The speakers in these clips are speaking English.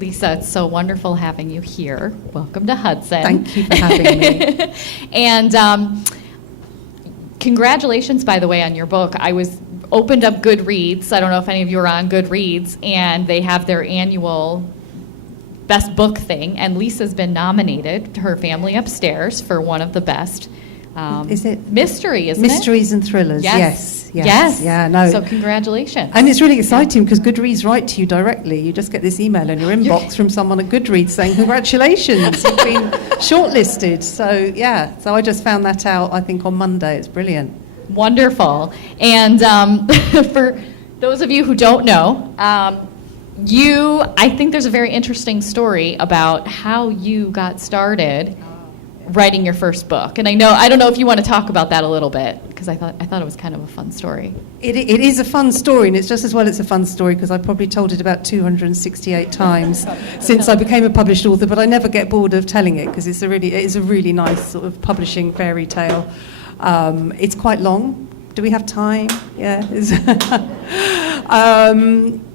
Lisa, it's so wonderful having you here. Welcome to Hudson. Thank you for having me. And congratulations, by the way, on your book. I opened up Goodreads. I don't know if any of you are on Goodreads, and they have their annual best book thing, and Lisa's been nominated, her family upstairs, for one of the best. Is it mystery, isn't Mysteries it? and thrillers? Yes. Yeah, no. So congratulations. And it's really exciting because Goodreads write to you directly. You just get this email in your inbox from someone at Goodreads saying, congratulations, you've been shortlisted. So, yeah, so I just found that out, I think, on Monday. It's brilliant. Wonderful. And for those of you who don't know, I think there's a very interesting story about how you got started writing your first book. And I don't know if you want to talk about that a little bit, because I thought it was kind of a fun story. It is a fun story, and it's just as well it's a fun story because I probably told it about 268 times since I became a published author, but I never get bored of telling it because it is a really nice sort of publishing fairy tale. It's quite long. Do we have time? Yeah.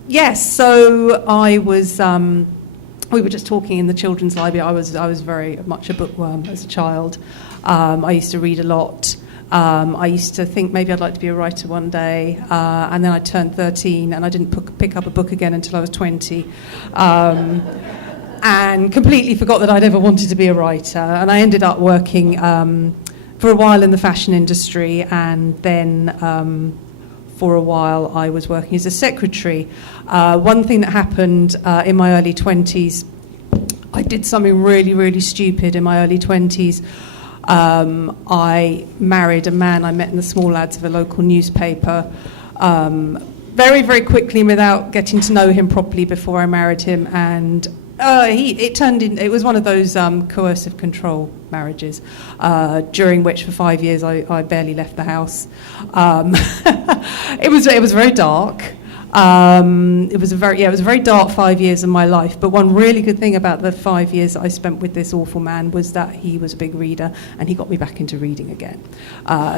Yes, so I was... we were just talking in the children's library. I was very much a bookworm as a child. I used to read a lot. I used to think maybe I'd like to be a writer one day. And then I turned 13 and I didn't pick up a book again until I was 20. And completely forgot that I'd ever wanted to be a writer. And I ended up working for a while in the fashion industry, and then for a while I was working as a secretary. One thing that happened in my early 20s, I did something really, really stupid in my early 20s. I married a man I met in the small ads of a local newspaper very, very quickly without getting to know him properly before I married him, and it was one of those coercive control marriages, during which for 5 years I barely left the house. It was very dark. It was a very dark 5 years of my life. But one really good thing about the 5 years that I spent with this awful man was that he was a big reader, and he got me back into reading again.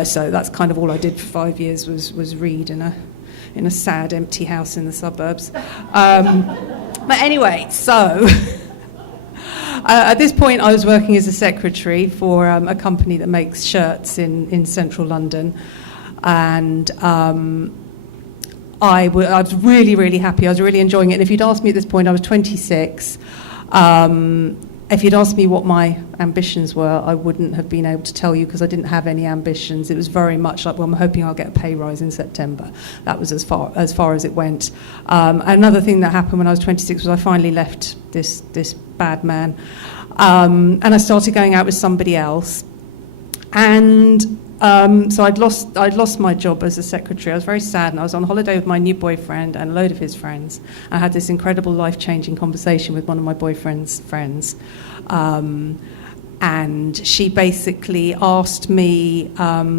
So that's kind of all I did for 5 years was read in a sad, empty house in the suburbs. But anyway, so at this point I was working as a secretary for a company that makes shirts in central London, and I was really, really happy. I was really enjoying it. And if you'd asked me at this point, I was 26. If you'd asked me what my ambitions were, I wouldn't have been able to tell you because I didn't have any ambitions. It was very much like, well, I'm hoping I'll get a pay rise in September. That was as far as it went. Another thing that happened when I was 26 was I finally left this bad man. And I started going out with somebody else. And so I'd lost my job as a secretary. I was very sad, and I was on holiday with my new boyfriend and a load of his friends. I had this incredible life-changing conversation with one of my boyfriend's friends, and she basically asked me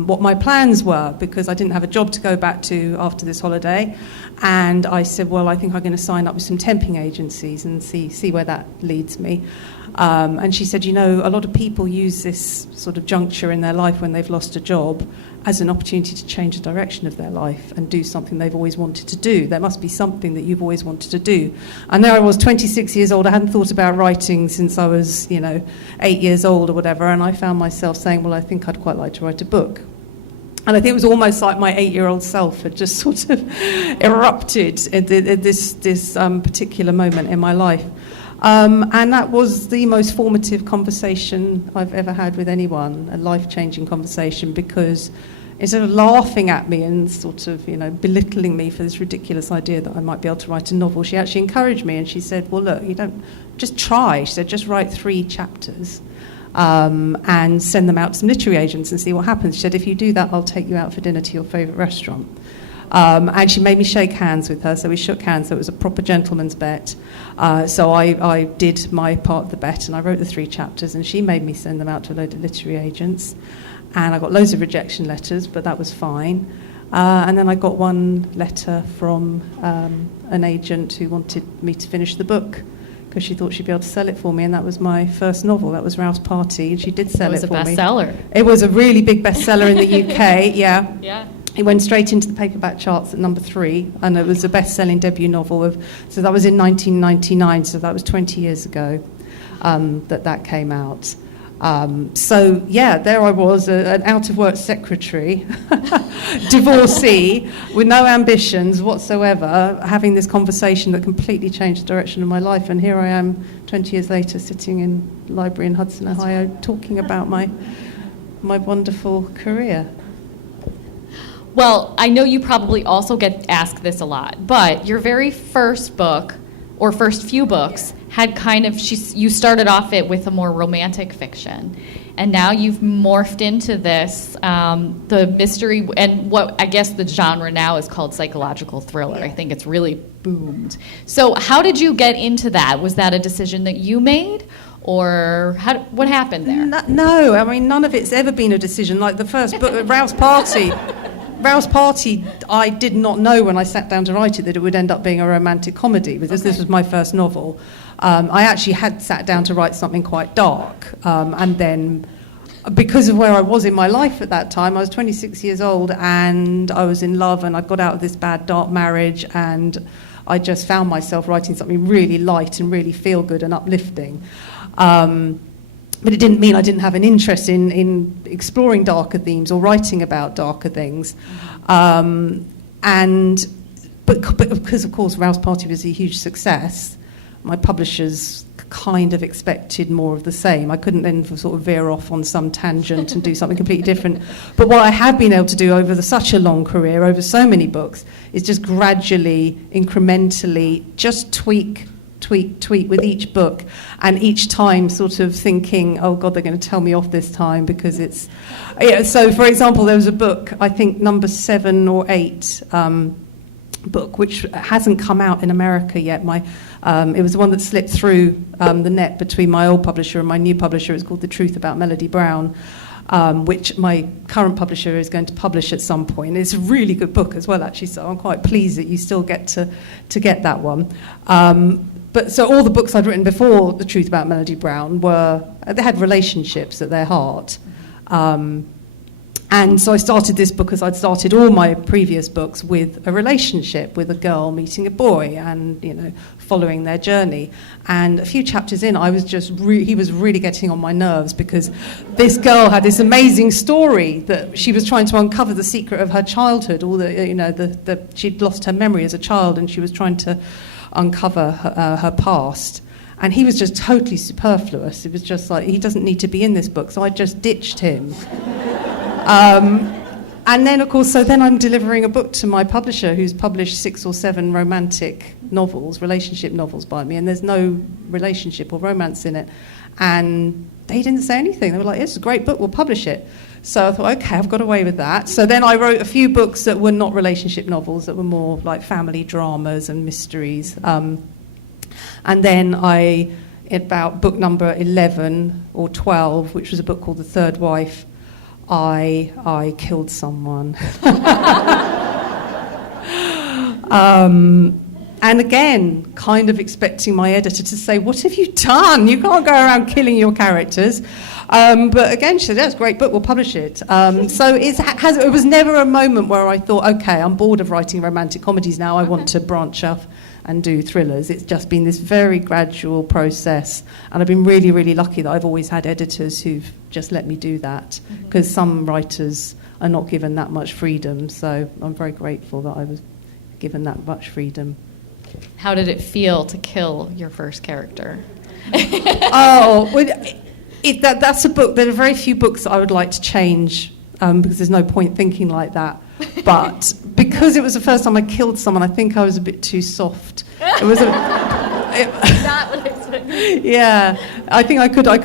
what my plans were because I didn't have a job to go back to after this holiday. And I said, well, I think I'm going to sign up with some temping agencies and see where that leads me. And she said, a lot of people use this sort of juncture in their life when they've lost a job as an opportunity to change the direction of their life and do something they've always wanted to do. There must be something that you've always wanted to do. And there I was, 26 years old. I hadn't thought about writing since I was, 8 years old or whatever. And I found myself saying, well, I think I'd quite like to write a book. And I think it was almost like my 8-year-old self had just sort of erupted at this particular moment in my life. And that was the most formative conversation I've ever had with anyone, a life-changing conversation, because instead of laughing at me and sort of, belittling me for this ridiculous idea that I might be able to write a novel, she actually encouraged me, and she said, well, look, just try. She said, just write 3 chapters. And send them out to some literary agents and see what happens. She said, if you do that, I'll take you out for dinner to your favourite restaurant. And she made me shake hands with her, so we shook hands, so it was a proper gentleman's bet. So I did my part of the bet, and I wrote the 3 chapters, and she made me send them out to a load of literary agents. And I got loads of rejection letters, but that was fine. And then I got one letter from an agent who wanted me to finish the book, because she thought she'd be able to sell it for me, and that was my first novel. That was Ralph's Party, and she did sell it for me. It was a bestseller. It was a really big bestseller in the UK, yeah. Yeah. It went straight into the paperback charts at number 3, and it was a best-selling debut novel. So that was in 1999, so that was 20 years ago that came out. So, yeah, there I was, an out-of-work secretary, divorcee, with no ambitions whatsoever, having this conversation that completely changed the direction of my life. And here I am, 20 years later, sitting in a library in Hudson, Ohio, talking about my wonderful career. Well, I know you probably also get asked this a lot, but your very first book, or first few books, had kind of, you started off it with a more romantic fiction, and now you've morphed into this, the mystery, and what I guess the genre now is called psychological thriller. I think it's really boomed. So how did you get into that? Was that a decision that you made? Or what happened there? No, I mean, none of it's ever been a decision. Like the first book, Rouse Party, I did not know when I sat down to write it that it would end up being a romantic comedy, because this was my first novel. I actually had sat down to write something quite dark, and then because of where I was in my life at that time, I was 26 years old and I was in love, and I got out of this bad dark marriage, and I just found myself writing something really light and really feel good and uplifting. But it didn't mean I didn't have an interest in exploring darker themes or writing about darker things. But because, of course, Rouse Party was a huge success, my publishers kind of expected more of the same. I couldn't then sort of veer off on some tangent and do something completely different. But what I have been able to do over such a long career, over so many books, is just gradually, incrementally, just tweak with each book, and each time sort of thinking, oh God, they're going to tell me off this time because it's... Yeah, so, for example, there was a book, I think number 7 or 8 book, which hasn't come out in America yet. It was the one that slipped through the net between my old publisher and my new publisher. It's called The Truth About Melody Brown, which my current publisher is going to publish at some point. It's a really good book as well, actually, so I'm quite pleased that you still get to get that one. But so all the books I'd written before The Truth About Melody Brown they had relationships at their heart. And so I started this book as I'd started all my previous books with a relationship, with a girl meeting a boy and, following their journey. And a few chapters in, I was he was really getting on my nerves, because this girl had this amazing story that she was trying to uncover the secret of her childhood, all she'd lost her memory as a child, and she was trying to uncover her past. And he was just totally superfluous. It was just like, he doesn't need to be in this book, so I just ditched him. And then, of course, then I'm delivering a book to my publisher who's published 6 or 7 romantic novels, relationship novels by me, and there's no relationship or romance in it. And they didn't say anything. They were like, it's a great book, we'll publish it. So I thought, okay, I've got away with that. So then I wrote a few books that were not relationship novels, that were more like family dramas and mysteries. And then about book number 11 or 12, which was a book called The Third Wife, I killed someone. And again, kind of expecting my editor to say, what have you done? You can't go around killing your characters. But again, she said, that's a great book, we'll publish it. So it was never a moment where I thought, okay, I'm bored of writing romantic comedies now, I want to branch off and do thrillers. It's just been this very gradual process, and I've been really, really lucky that I've always had editors who've just let me do that, because some writers are not given that much freedom, so I'm very grateful that I was given that much freedom. How did it feel to kill your first character? That's a book. There are very few books that I would like to change, because there's no point thinking like that. But because it was the first time I killed someone, I think I was a bit too soft. It was Not what I expected. Yeah, I think I could have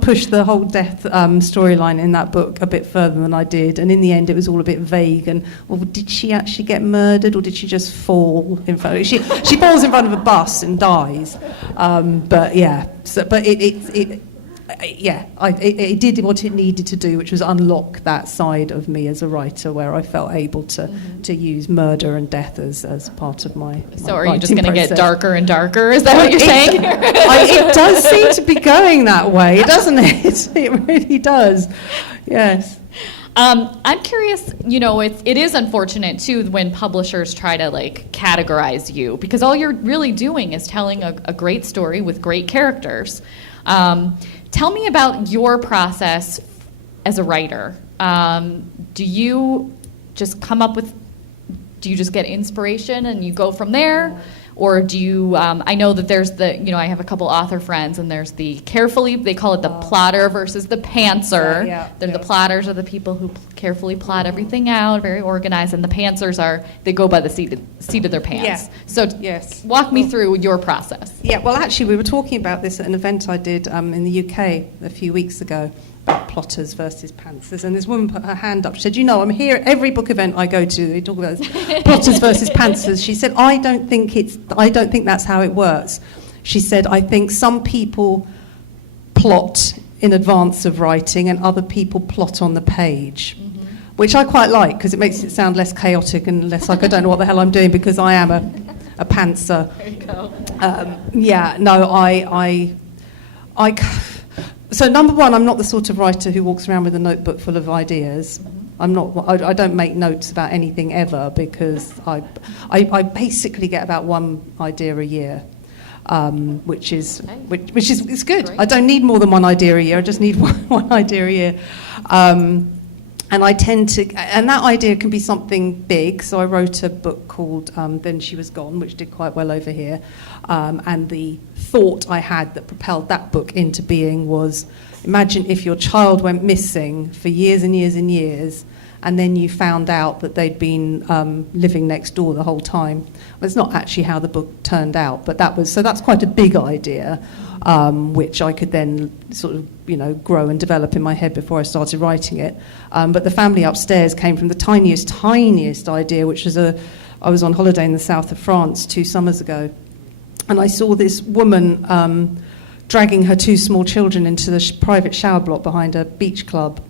pushed the whole death storyline in that book a bit further than I did, and in the end it was all a bit vague. And well, did she actually get murdered, or did she just fall in front of she falls in front of a bus and dies? But yeah, it did what it needed to do, which was unlock that side of me as a writer, where I felt able to use murder and death as part of my So are you just writing going to get process. darker and darker? Is that what you're saying? It does seem to be going that way, doesn't it? It really does. Yes. I'm curious, it is unfortunate too when publishers try to like categorize you, because all you're really doing is telling a great story with great characters. Tell me about your process as a writer. Do you just get inspiration and you go from there? Or do you, I know that there's I have a couple author friends, and there's they call it the plotter versus the pantser. The plotters are the people who carefully plot everything out, very organized, and the pantsers they go by the seat of their pants. Yeah. So walk me through your process. Yeah, well, actually, we were talking about this at an event I did in the UK a few weeks ago, about plotters versus pantsers, and this woman put her hand up. She said, I'm here every book event I go to, they talk about this, plotters versus pantsers. She said, I don't think that's how it works. She said, I think some people plot in advance of writing and other people plot on the page, which I quite like, because it makes it sound less chaotic and less like I don't know what the hell I'm doing, because I am a pantser. There you go. So number one, I'm not the sort of writer who walks around with a notebook full of ideas. I don't make notes about anything ever, because I basically get about one idea a year, which is it's good. Great. I don't need more than one idea a year. I just need one idea a year. And I tend to, and that idea can be something big. So I wrote a book called Then She Was Gone, which did quite well over here. And the thought I had that propelled that book into being was, imagine if your child went missing for years and years and years, and then you found out that they'd been living next door the whole time. Well, it's not actually how the book turned out, but that's quite a big idea, which I could then sort of grow and develop in my head before I started writing it. But the family upstairs came from the tiniest idea, which was I was on holiday in the south of France 2 summers ago, and I saw this woman dragging her 2 small children into the private shower block behind a beach club,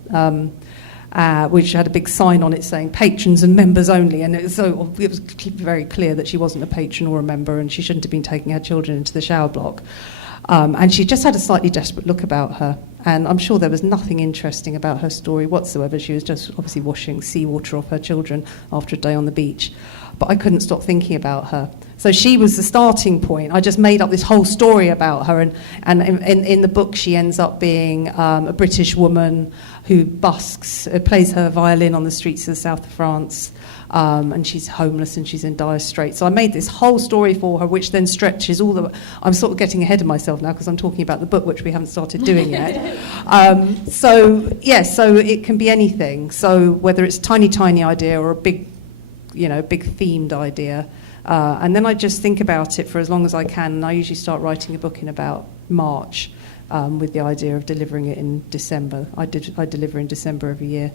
which had a big sign on it saying patrons and members only, and it was very clear that she wasn't a patron or a member, and she shouldn't have been taking her children into the shower block. And she just had a slightly desperate look about her, and I'm sure there was nothing interesting about her story whatsoever. She was just obviously washing seawater off her children after a day on the beach. But I couldn't stop thinking about her. So she was the starting point. I just made up this whole story about her, and in the book she ends up being a British woman who plays her violin on the streets of the south of France, and she's homeless and she's in dire straits. So I made this whole story for her, which then stretches I'm sort of getting ahead of myself now because I'm talking about the book, which we haven't started doing yet. So it can be anything. So whether it's a tiny idea or a big themed idea. And then I just think about it for as long as I can, and I usually start writing a book in about March, with the idea of delivering it in December. I deliver in December every year.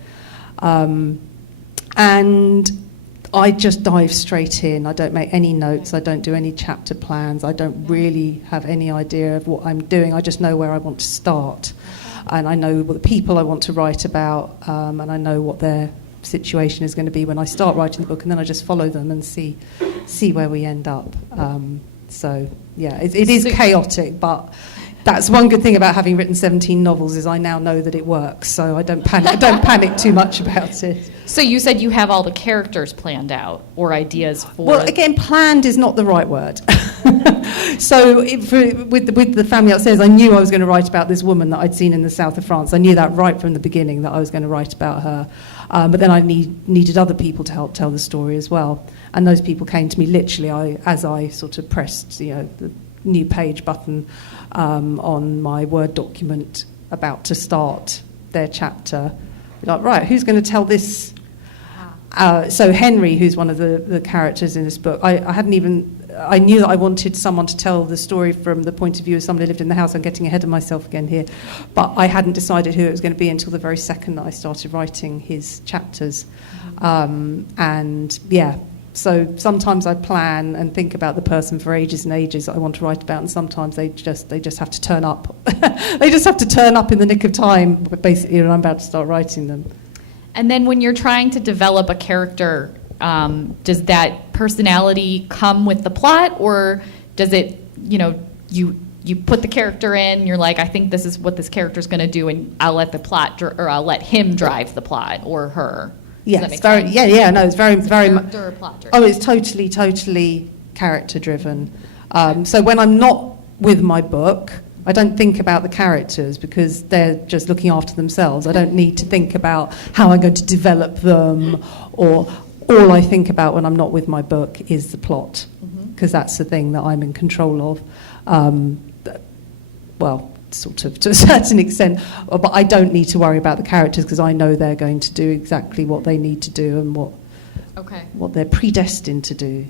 And I just dive straight in. I don't make any notes. I don't do any chapter plans. I don't really have any idea of what I'm doing. I just know where I want to start. And I know what the people I want to write about, and I know what their situation is going to be when I start writing the book, and then I just follow them and see where we end up. It is chaotic, but that's one good thing about having written 17 novels is I now know that it works, so I don't panic too much about it. So you said you have all the characters planned out or ideas for... Well, again, planned is not the right word. So with the family upstairs, I knew I was going to write about this woman that I'd seen in the south of France. I knew that right from the beginning, that I was going to write about her. But then I needed other people to help tell the story as well. And those people came to me literally as I sort of pressed the new page button on my Word document about to start their chapter. Like, right, who's going to tell this? So Henry, who's one of the characters in this book, I knew that I wanted someone to tell the story from the point of view of somebody who lived in the house. I'm getting ahead of myself again here. But I hadn't decided who it was going to be until the very second that I started writing his chapters. So sometimes I plan and think about the person for ages and ages that I want to write about, and sometimes they just have to turn up. They just have to turn up in the nick of time, basically, when I'm about to start writing them. And then when you're trying to develop a character, does that personality come with the plot, or does it, you you put the character in, you're like, I think this is what this character's going to do, and I'll let the plot, or I'll let him drive the plot, or her. Does that make sense? No, it's very much. Character or plot driven? Oh, it's totally character driven. So when I'm not with my book, I don't think about the characters because they're just looking after themselves. I don't need to think about how I'm going to develop them, or all I think about when I'm not with my book is the plot, because that's the thing that I'm in control of. Well, sort of to a certain extent, but I don't need to worry about the characters because I know they're going to do exactly what they need to do and what they're predestined to do.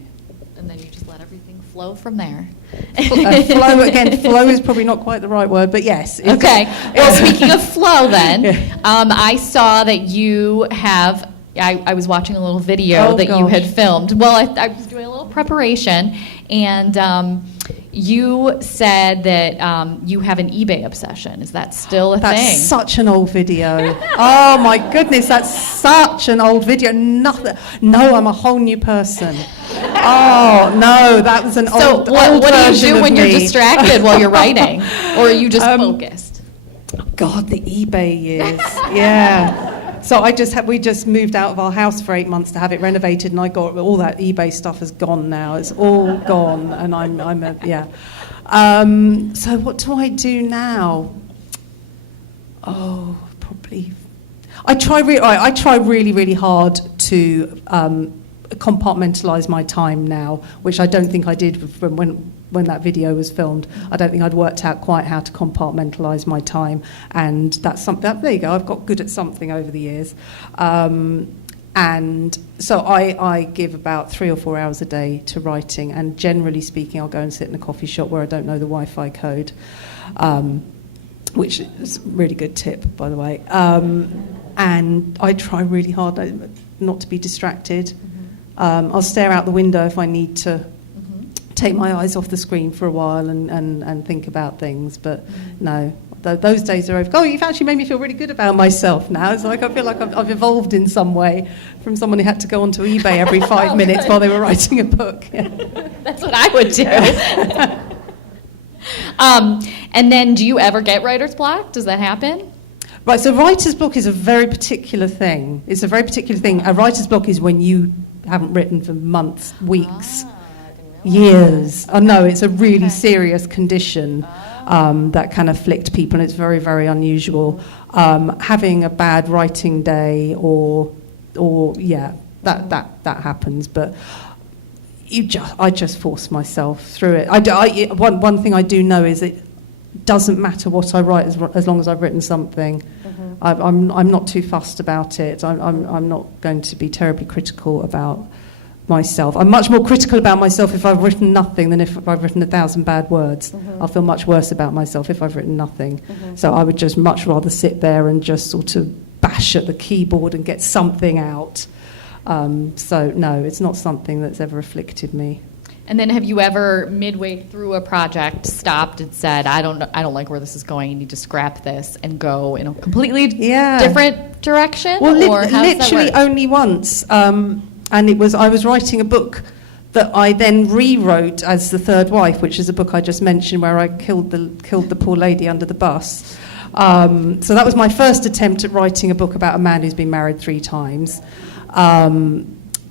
And then you just let everything flow from there. Flow is probably not quite the right word, but yes. Okay. Well, speaking of flow then, I saw that you have, I was watching a little video you had filmed. Well, I was doing a little preparation, and you said that you have an eBay obsession. Is that still a thing? That's such an old video. Oh my goodness, that's such an old video. Nothing. No, I'm a whole new person. Oh no, that was an old version of me. So what do you do when you're distracted while you're writing, or are you just focused? God, the eBay years. Yeah. So we just moved out of our house for 8 months to have it renovated, and I got all that eBay stuff is gone now. It's all gone, and so what do I do now? Oh, probably. I try really, really hard to compartmentalize my time now, which I don't think I did from when that video was filmed. I don't think I'd worked out quite how to compartmentalize my time, and that's something. There you go. I've got good at something over the years, and so I give about 3 or 4 hours a day to writing. And generally speaking, I'll go and sit in a coffee shop where I don't know the Wi-Fi code, which is a really good tip, by the way. And I try really hard not to be distracted. I'll stare out the window if I need to take my eyes off the screen for a while and think about things. But no, those days are over. Oh, you've actually made me feel really good about myself now. It's like I feel like I've evolved in some way from someone who had to go onto eBay every 5 minutes while they were writing a book. Yeah. That's what I would do. And then do you ever get writer's block? Does that happen? Right, so writer's block is a very particular thing. It's a very particular thing. A writer's block is when you haven't written for months, weeks, years. Oh, no, it's a really serious condition that can afflict people, and it's very, very unusual. Having a bad writing day that happens, but I just force myself through it. One thing I do know is it doesn't matter what I write as long as I've written something. I'm not too fussed about it. I'm not going to be terribly critical about myself. I'm much more critical about myself if I've written nothing than if I've written 1,000 bad words. I'll feel much worse about myself if I've written nothing. So I would just much rather sit there and just sort of bash at the keyboard and get something out. So no, it's not something that's ever afflicted me. And then have you ever, midway through a project, stopped and said, I don't like where this is going, you need to scrap this and go in a completely different direction? Well, or literally only once. And I was writing a book that I then rewrote as The Third Wife, which is a book I just mentioned where I killed the poor lady under the bus. So that was my first attempt at writing a book about a man who's been married 3 times.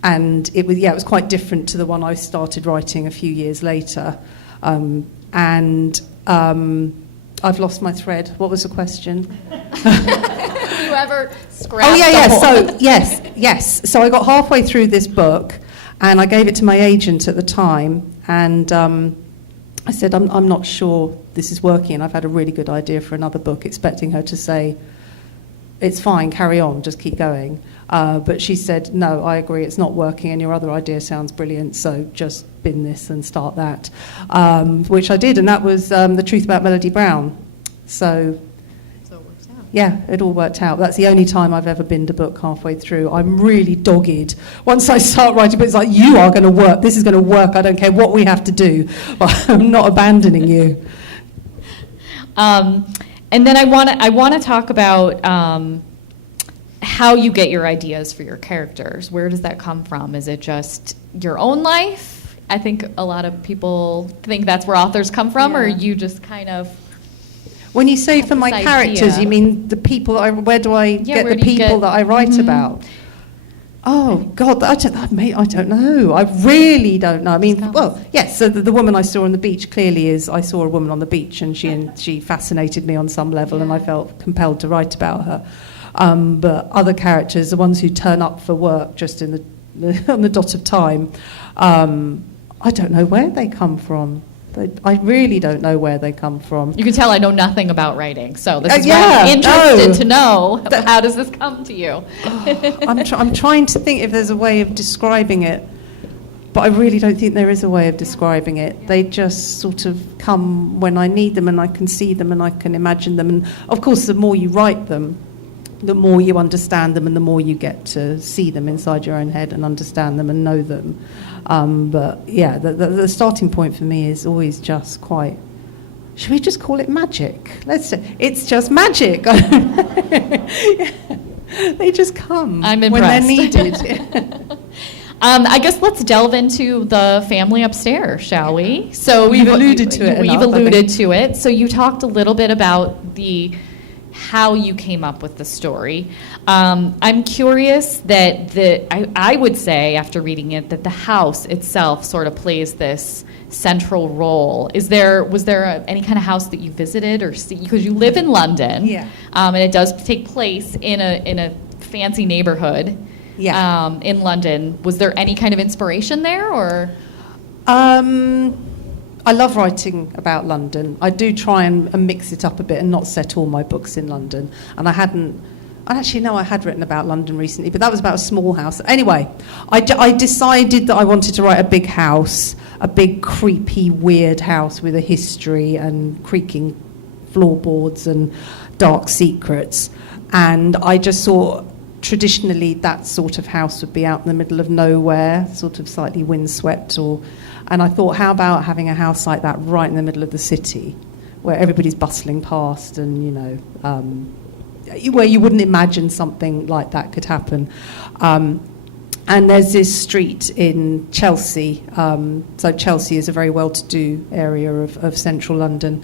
And it was quite different to the one I started writing a few years later. I've lost my thread. What was the question? Have you ever scrapped So yes. So I got halfway through this book, and I gave it to my agent at the time, and I said, I'm not sure this is working, and I've had a really good idea for another book, expecting her to say, it's fine, carry on, just keep going. But she said, no, I agree, it's not working, and your other idea sounds brilliant, so just bin this and start that. Which I did, and that was The Truth About Melody Brown. So it worked out. Yeah, it all worked out. That's the only time I've ever binned a book halfway through. I'm really dogged. Once I start writing books, like, you are going to work, this is going to work, I don't care what we have to do, but I'm not abandoning you. And then I want to talk about how you get your ideas for your characters. Where does that come from? Is it just your own life I think a lot of people think that's where authors come from, or Yeah. you just kind of... When you say Have for my this characters, idea. you mean the people, where do I get where the do you people get- that I write Mhm. about? Oh, God, I don't know. I really don't know. I mean, Comes. well, yes, so the woman I saw on the beach clearly is, I saw a woman on the beach and she fascinated me on some level and I felt compelled to write about her. But other characters, the ones who turn up for work just in on the dot of time, I don't know where they come from. I really don't know where they come from. You can tell I know nothing about writing, so this is why Yeah, I'm interested no. to know, how does this come to you? I'm trying to think if there's a way of describing it, but I really don't think there is a way of describing it. They just sort of come when I need them and I can see them and I can imagine them. And of course, the more you write them, the more you understand them and the more you get to see them inside your own head and understand them and know them. But yeah, the starting point for me is always just quite... Should we just call it magic? It's just magic. They just come I'm when they're impressed. needed. I guess let's delve into the family upstairs, shall we? So We've alluded to it We've enough, I alluded think. to it. So you talked a little bit about how you came up with the story. I'm curious that I would say, after reading it, that the house itself sort of plays this central role. Was there any kind of house that you visited or see? Because you live in London, Yeah. And it does take place in a fancy neighborhood. Yeah. In London. Was there any kind of inspiration there, or? I love writing about London. I do try and mix it up a bit and not set all my books in London. And I had written about London recently, but that was about a small house. Anyway, I decided that I wanted to write a big house, a big, creepy, weird house with a history and creaking floorboards and dark secrets. And I just saw, traditionally, that sort of house would be out in the middle of nowhere, sort of slightly windswept. And I thought, how about having a house like that right in the middle of the city, where everybody's bustling past and, where you wouldn't imagine something like that could happen. And there's this street in Chelsea. So Chelsea is a very well-to-do area of central London.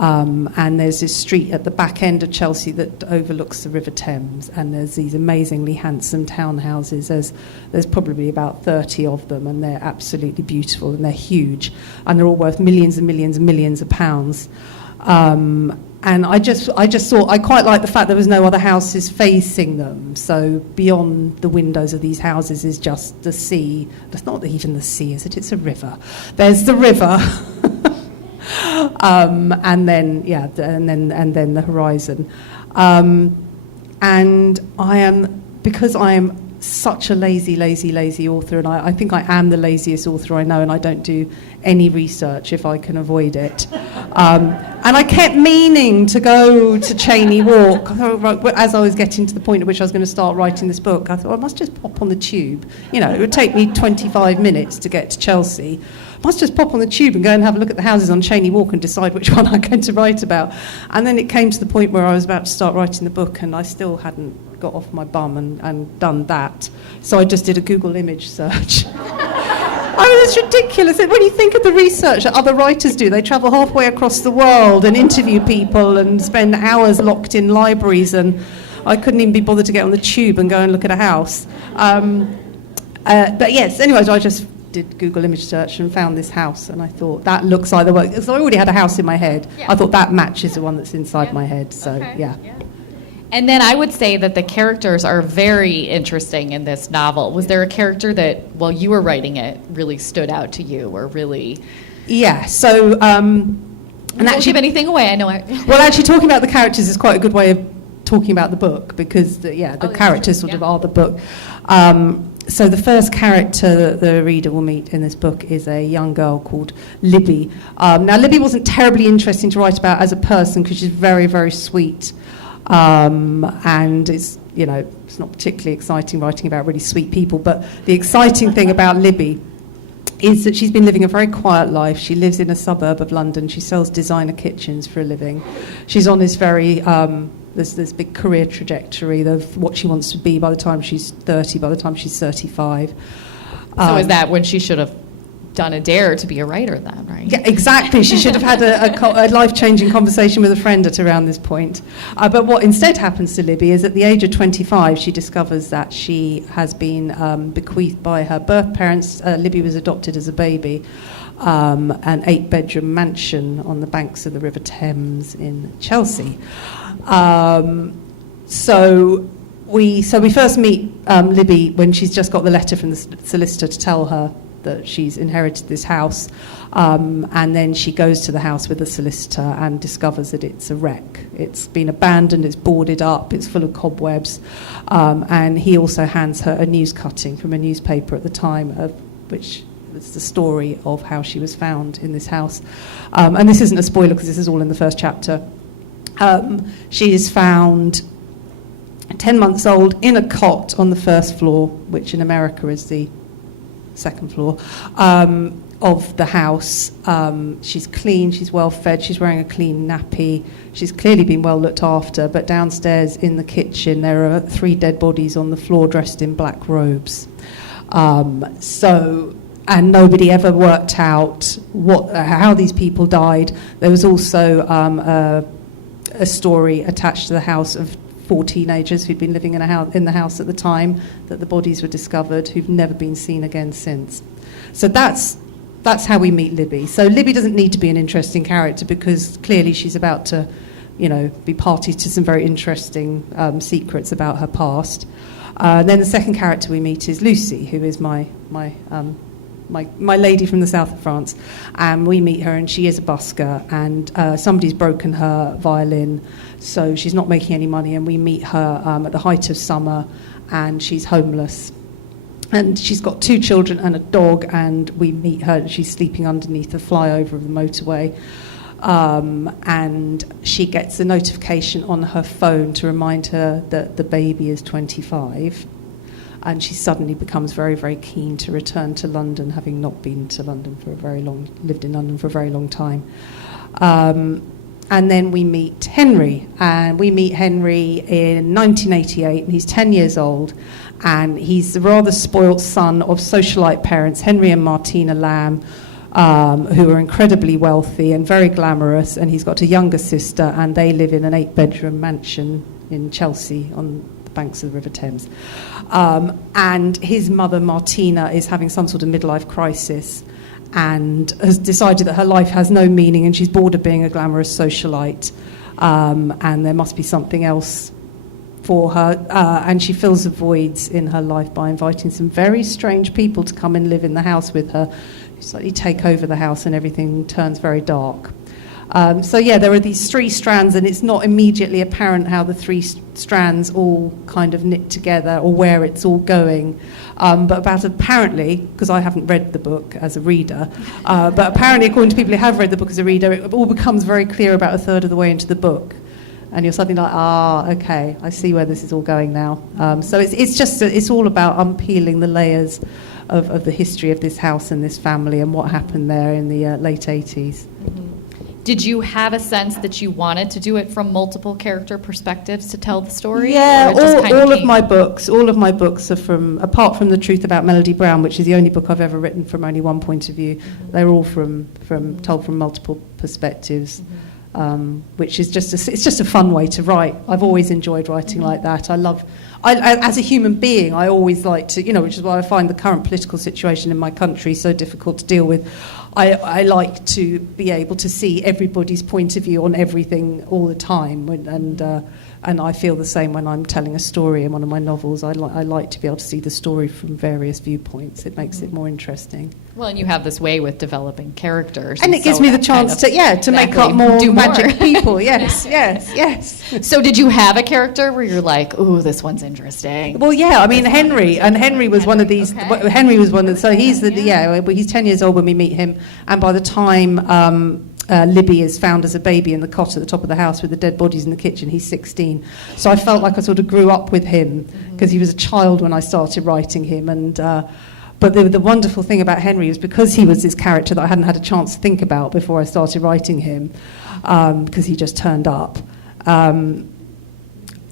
And there's this street at the back end of Chelsea that overlooks the River Thames, and there's these amazingly handsome townhouses. There's probably about 30 of them, and they're absolutely beautiful, and they're huge, and they're all worth millions and millions and millions of pounds. And I just thought I quite like the fact there was no other houses facing them. So beyond the windows of these houses is just the sea. That's not even the sea, is it? It's a river. There's the river. And then the horizon, and because I am such a lazy author, and I think I am the laziest author I know, and I don't do any research if I can avoid it. And I kept meaning to go to Cheyne Walk. As I was getting to the point at which I was going to start writing this book, I thought I must just pop on the tube. It would take me 25 minutes to get to Chelsea. I must just pop on the tube and go and have a look at the houses on Cheyne Walk and decide which one I'm going to write about. And then it came to the point where I was about to start writing the book, and I still hadn't got off my bum and done that. So I just did a Google image search. I mean, it's ridiculous. When you think of the research that other writers do, they travel halfway across the world and interview people and spend hours locked in libraries, and I couldn't even be bothered to get on the tube and go and look at a house. But yes, anyway, so I just did Google image search and found this house, and I thought that looks either way, because I already had a house in my head. Yeah. I thought that matches the one that's inside my head. So Okay. yeah. And then I would say that the characters are very interesting in this novel. Was there a character that, while you were writing it, really stood out to you, or really? Yeah. So and Don't actually, give anything away. I know. well, actually, talking about the characters is quite a good way of talking about the book, because the that's characters true, sort of yeah. are the book. So the first character that the reader will meet in this book is a young girl called Libby. Now, Libby wasn't terribly interesting to write about as a person, because she's very, very sweet. And it's not particularly exciting writing about really sweet people, but the exciting thing about Libby is that she's been living a very quiet life. She lives in a suburb of London. She sells designer kitchens for a living. She's on this very there's this big career trajectory of what she wants to be by the time she's 30, by the time she's 35. So is that when she should have done a dare to be a writer then, right? Yeah, exactly. She should have had a life-changing conversation with a friend at around this point. But what instead happens to Libby is at the age of 25, she discovers that she has been bequeathed by her birth parents. Libby was adopted as a baby, an 8-bedroom mansion on the banks of the River Thames in Chelsea. So we first meet Libby when she's just got the letter from the solicitor to tell her that she's inherited this house, and then she goes to the house with the solicitor and discovers that it's a wreck. It's been abandoned, it's boarded up, it's full of cobwebs, and he also hands her a news cutting from a newspaper at the time, which was the story of how she was found in this house. And this isn't a spoiler because this is all in the first chapter. She is found 10 months old in a cot on the first floor, which in America is the second floor, of the house. She's clean, she's well fed, she's wearing a clean nappy, she's clearly been well looked after, but downstairs in the kitchen there are 3 dead bodies on the floor dressed in black robes. And nobody ever worked out how these people died. There was also a story attached to the house of 4 teenagers who'd been living in the house at the time that the bodies were discovered, who've never been seen again since. So that's how we meet Libby. So Libby doesn't need to be an interesting character because clearly she's about to, be party to some very interesting secrets about her past. Then the second character we meet is Lucy, who is my lady from the south of France, and we meet her and she is a busker, and somebody's broken her violin, so she's not making any money, and we meet her at the height of summer, and she's homeless, and she's got 2 children and a dog, and we meet her and she's sleeping underneath the flyover of the motorway, and she gets a notification on her phone to remind her that the baby is 25. And she suddenly becomes very, very keen to return to London, having not been to London lived in London for a very long time. And then we meet Henry, and we meet Henry in 1988, and he's 10 years old, and he's the rather spoilt son of socialite parents, Henry and Martina Lamb, who are incredibly wealthy and very glamorous, and he's got a younger sister, and they live in an 8-bedroom mansion in Chelsea on banks of the River Thames. And his mother, Martina, is having some sort of midlife crisis and has decided that her life has no meaning and she's bored of being a glamorous socialite, and there must be something else for her. And she fills the voids in her life by inviting some very strange people to come and live in the house with her, who slightly take over the house and everything turns very dark. There are these 3 strands, and it's not immediately apparent how the 3 strands all kind of knit together or where it's all going. But apparently, because I haven't read the book as a reader, but apparently according to people who have read the book as a reader, it all becomes very clear about a third of the way into the book. And you're suddenly like, okay, I see where this is all going now. So it's all about unpeeling the layers of the history of this house and this family and what happened there in the late 80s. Mm-hmm. Did you have a sense that you wanted to do it from multiple character perspectives to tell the story? Yeah, all of my books are apart from The Truth About Melody Brown, which is the only book I've ever written from only one point of view. Mm-hmm. They're all told from multiple perspectives, which is just a fun way to write. I've always enjoyed writing like that. I as a human being, I always like to, which is why I find the current political situation in my country so difficult to deal with. I like to be able to see everybody's point of view on everything all the time, and I feel the same when I'm telling a story in one of my novels. I like to be able to see the story from various viewpoints. It makes it more interesting. Well, and you have this way with developing characters. And it gives me the chance to make up more magic people. Yes. So did you have a character where you're like, ooh, this one's interesting? Well, yeah, I mean, Henry was one of these. Okay. Henry was one of, so he's he's 10 years old when we meet him, and by the time Libby is found as a baby in the cot at the top of the house with the dead bodies in the kitchen, he's 16. So I felt like I sort of grew up with him because he was a child when I started writing him. And but the wonderful thing about Henry is because he was this character that I hadn't had a chance to think about before I started writing him, because he just turned up.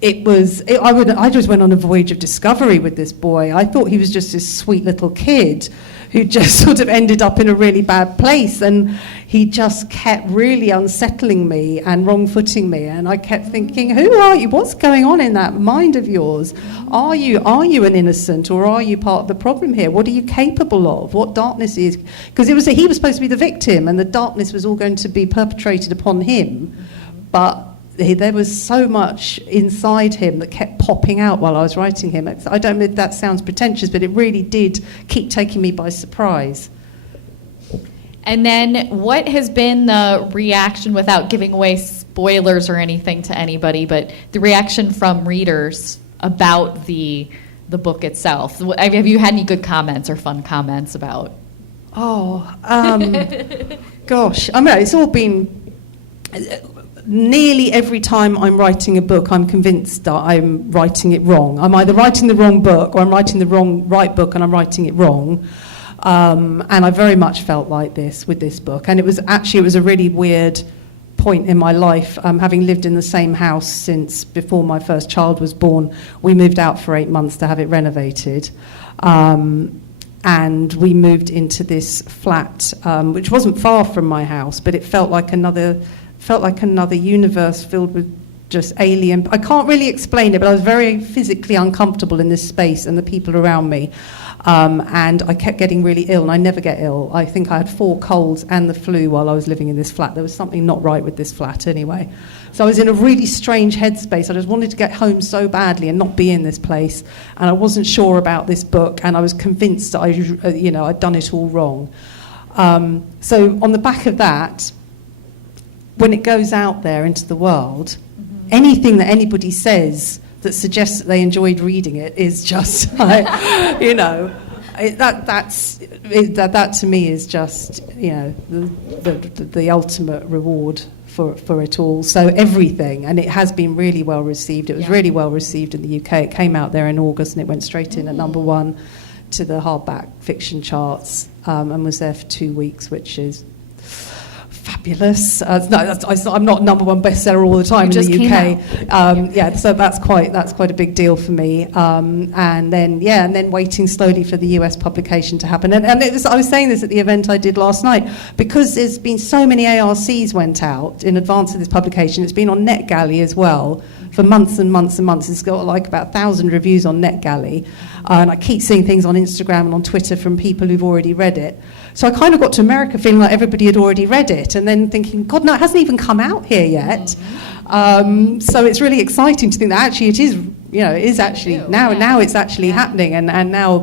I just went on a voyage of discovery with this boy. I thought he was just this sweet little kid who just sort of ended up in a really bad place, and he just kept really unsettling me and wrong-footing me, and I kept thinking, who are you? What's going on in that mind of yours? Are you an innocent, or are you part of the problem here? What are you capable of? What darkness is? Because he was supposed to be the victim, and the darkness was all going to be perpetrated upon him, but there was so much inside him that kept popping out while I was writing him. I don't know if that sounds pretentious, but it really did keep taking me by surprise. And then what has been the reaction, without giving away spoilers or anything to anybody, but the reaction from readers about the book itself? Have you had any good comments or fun comments about? Gosh, I mean, it's all been... Nearly every time I'm writing a book, I'm convinced that I'm writing it wrong. I'm either writing the wrong book, or I'm writing the right book and I'm writing it wrong. And I very much felt like this with this book. And it was a really weird point in my life. Having lived in the same house since before my first child was born, we moved out for 8 months to have it renovated. And we moved into this flat, which wasn't far from my house, but it felt like another universe filled with just alien. I can't really explain it, but I was very physically uncomfortable in this space and the people around me. And I kept getting really ill, and I never get ill. I think I had 4 colds and the flu while I was living in this flat. There was something not right with this flat anyway. So I was in a really strange headspace. I just wanted to get home so badly and not be in this place. And I wasn't sure about this book, and I was convinced that I'd done it all wrong. So on the back of that, when it goes out there into the world, anything that anybody says that suggests that they enjoyed reading it is just, that to me is just, the ultimate reward for it all. So everything, and it has been really well received. It was really well received in the UK. It came out there in August, and it went straight in at #1 to the hardback fiction charts, and was there for 2 weeks, which is fabulous. I'm not #1 bestseller all the time in the UK. So that's quite a big deal for me. And then waiting slowly for the US publication to happen. And I was saying this at the event I did last night, because there's been so many ARCs went out in advance of this publication. It's been on NetGalley as well for months and months and months. It's got like about 1,000 reviews on NetGalley. And I keep seeing things on Instagram and on Twitter from people who've already read it. So I kind of got to America feeling like everybody had already read it, and then thinking, God, no, it hasn't even come out here yet. So it's really exciting to think that actually it is, it is actually now it's actually happening, and now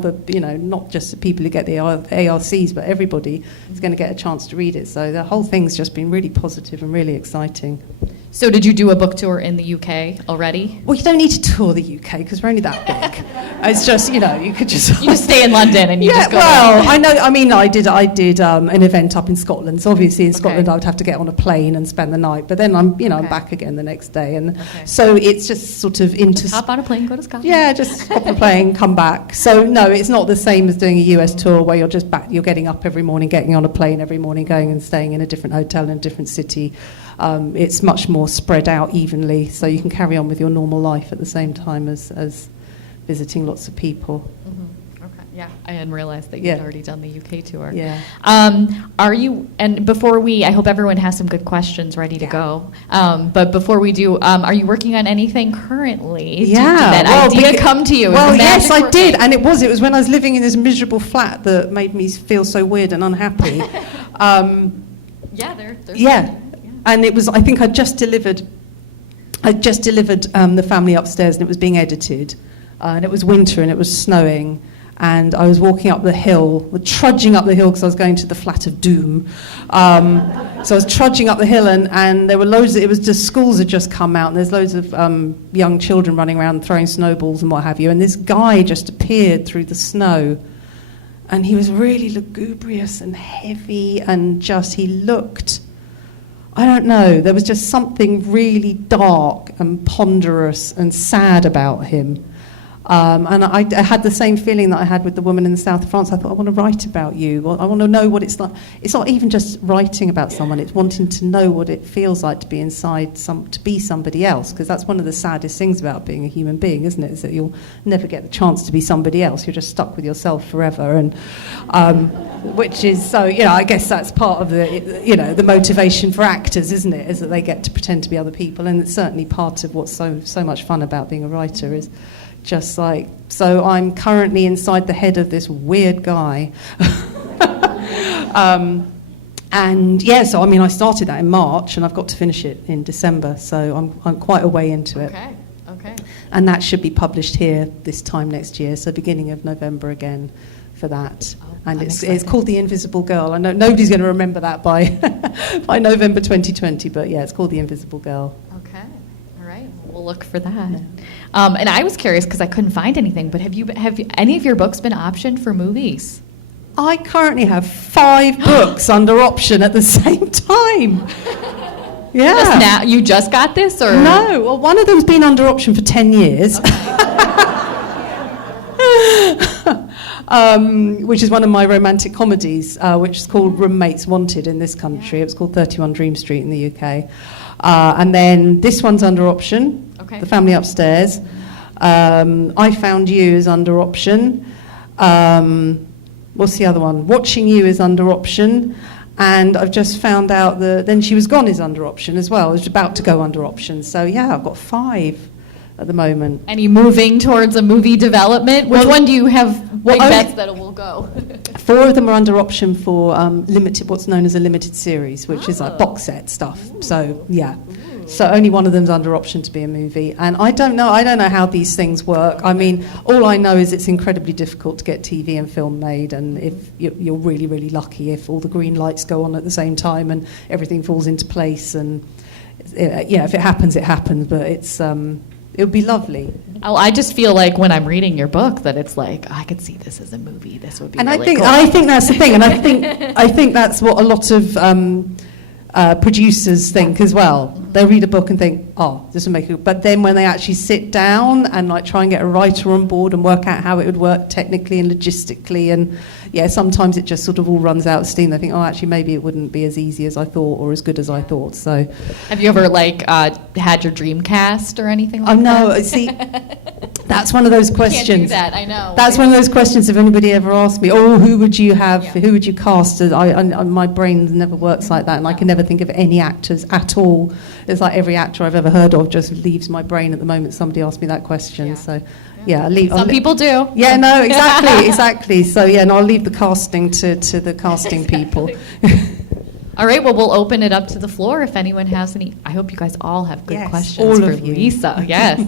not just the people who get the ARCs, but everybody is going to get a chance to read it. So the whole thing's just been really positive and really exciting. So did you do a book tour in the UK already? Well, you don't need to tour the UK because we're only that big. It's just, you could just... You just stay in London and you just go... Well, I know, I mean, I did an event up in Scotland. So obviously in Scotland I would have to get on a plane and spend the night. But then I'm back again the next day. And so it's just sort of into... Hop on a plane, go to Scotland. Yeah, just hop on a plane, come back. So no, it's not the same as doing a US tour where you're just back, you're getting up every morning, getting on a plane every morning, going and staying in a different hotel in a different city. It's much more spread out evenly, so you can carry on with your normal life at the same time as visiting lots of people. Mm-hmm. Okay, yeah, I hadn't realized that you'd already done the UK tour. Yeah. Are you, and before I hope everyone has some good questions ready to go, but before we do, are you working on anything currently? Did that idea come to you? Well, yes, I did, and it was when I was living in this miserable flat that made me feel so weird and unhappy. And it was, I think I'd just delivered the family upstairs, and it was being edited, and it was winter and it was snowing, and I was walking up the hill, trudging up the hill because I was going to the flat of doom. So I was trudging up the hill, and there were loads, it was just, schools had just come out, and there's loads of young children running around throwing snowballs and what have you, and this guy just appeared through the snow, and he was really lugubrious and heavy, and just, he looked... I don't know, there was just something really dark and ponderous and sad about him. And I had the same feeling that I had with the woman in the south of France. I thought, I want to write about you. Well, I want to know what it's like. It's not even just writing about someone. It's wanting to know what it feels like to be inside, to be somebody else. Because that's one of the saddest things about being a human being, isn't it? Is that you'll never get the chance to be somebody else. You're just stuck with yourself forever. And which is so, I guess that's part of the, the motivation for actors, isn't it? Is that they get to pretend to be other people. And it's certainly part of what's so much fun about being a writer is just like, so I'm currently inside the head of this weird guy. And yeah, so I started that in March and I've got to finish it in December, so I'm quite a way into it. Okay. And that should be published here this time next year, so beginning of November again for that. And it's called The Invisible Girl. I know nobody's going to remember that by by November 2020, but yeah, it's called The Invisible Girl. Okay, all right, we'll look for that. Yeah. And I was curious because I couldn't find anything, but have any of your books been optioned for movies? I currently have 5 books under option at the same time. Yeah. You just got this, or no? Well, one of them's been under option for 10 years. Which is one of my romantic comedies, which is called Roommates Wanted in this country. It was called 31 Dream Street in the UK. And then this one's under option, The Family Upstairs. I Found You is under option. What's the other one? Watching You is under option. And I've just found out that Then She Was Gone is under option as well. It's about to go under option. So yeah, I've got 5 at the moment. And you moving towards a movie development? Which one do you have big bets that it will go? 4 of them are under option for what's known as a limited series, which is like box set stuff. So yeah, so only one of them's under option to be a movie. And I don't know how these things work. All I know is it's incredibly difficult to get TV and film made, and if you're really, really lucky if all the green lights go on at the same time and everything falls into place. And if it happens, it happens. But it would be lovely. I just feel like when I'm reading your book that it's like I could see this as a movie. This would be and really cool. I think that's the thing, and I think that's what a lot of producers think as well. They read a book and think, oh, this will make it. But then when they actually sit down and like try and get a writer on board and work out how it would work technically and logistically, and yeah, sometimes it just sort of all runs out of steam. They think, oh, actually, maybe it wouldn't be as easy as I thought or as good as I thought. So, have you ever had your dream cast or anything like that? No, see, that's one of those questions. Can't do that, I know. That's one of those questions. If anybody ever asked me, oh, who would you have? Yeah. Who would you cast? My brain never works like that, and I can never think of any actors at all. It's like every actor I've ever heard of just leaves my brain at the moment somebody asks me that question. Yeah. So, yeah, some people do. Yeah, no, exactly. So, yeah, I'll leave the casting to the casting people. All right, well, we'll open it up to the floor if anyone has any. I hope you guys all have good questions for Lisa. Yes.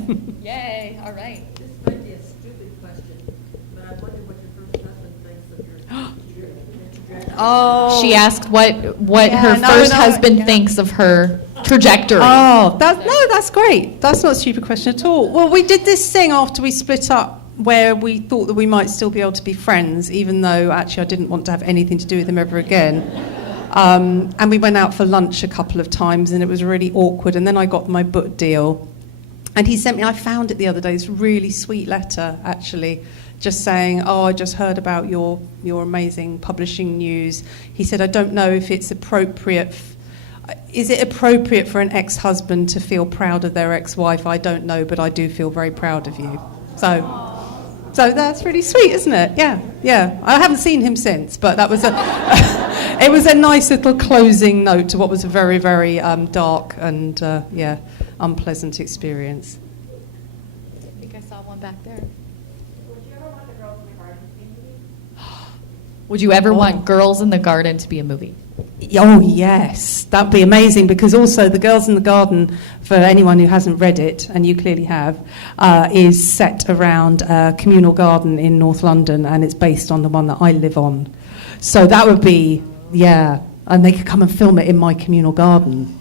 Yay, all right. This might be a stupid question, but I wonder what your first husband thinks of your trajectory. Oh. She asked what her first husband thinks of her trajectory. Oh, that's great. That's not a stupid question at all. Well, we did this thing after we split up where we thought that we might still be able to be friends, even though actually I didn't want to have anything to do with him ever again. And we went out for lunch a couple of times, and it was really awkward. And then I got my book deal, and he sent me, I found it the other day, this really sweet letter, actually, just saying, oh, I just heard about your amazing publishing news. He said, I don't know if it's appropriate. Is it appropriate for an ex-husband to feel proud of their ex-wife? I don't know, but I do feel very proud of you. So that's really sweet, isn't it? Yeah. I haven't seen him since, but that was it was a nice little closing note to what was a very, very dark and unpleasant experience. I think I saw one back there. Would you ever want Girls in the Garden to be a movie? Would you ever want Girls in the Garden to be a movie? Oh, yes. That'd be amazing, because also The Girls in the Garden, for anyone who hasn't read it, and you clearly have, is set around a communal garden in North London, and it's based on the one that I live on. So that would be, and they could come and film it in my communal garden.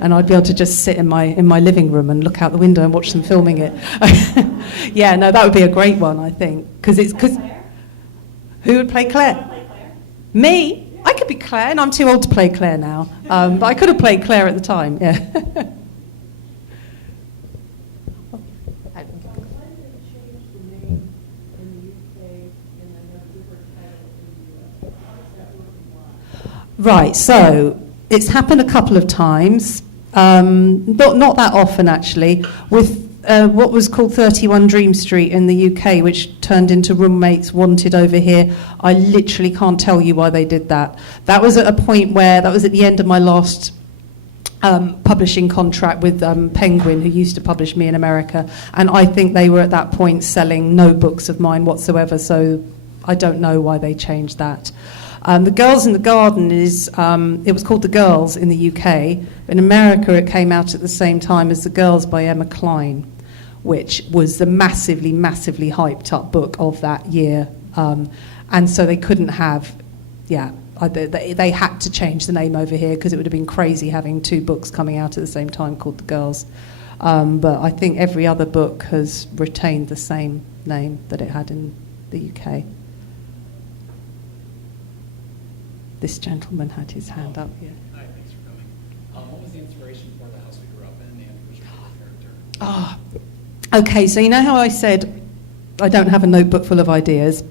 And I'd be able to just sit in my living room and look out the window and watch them filming it. That would be a great one, I think. Because who would play Claire? Me? I could be Claire, and I'm too old to play Claire now. But I could have played Claire at the time, yeah. Right, so it's happened a couple of times, not that often actually, with what was called 31 Dream Street in the UK, which turned into Roommates Wanted over here. I literally can't tell you why they did that. That was at a point where, that was at the end of my last publishing contract with Penguin, who used to publish me in America, and I think they were at that point selling no books of mine whatsoever, so I don't know why they changed that. The Girls in the Garden is, it was called The Girls in the UK. In America, it came out at the same time as The Girls by Emma Cline, which was the massively, massively hyped up book of that year. And so they couldn't have, they had to change the name over here because it would have been crazy having two books coming out at the same time called The Girls. But I think every other book has retained the same name that it had in the UK. This gentleman had his hand up here. Hi, thanks for coming. What was the inspiration for The House We Grew Up In and for your favorite character? Okay, so you know how I said I don't have a notebook full of ideas?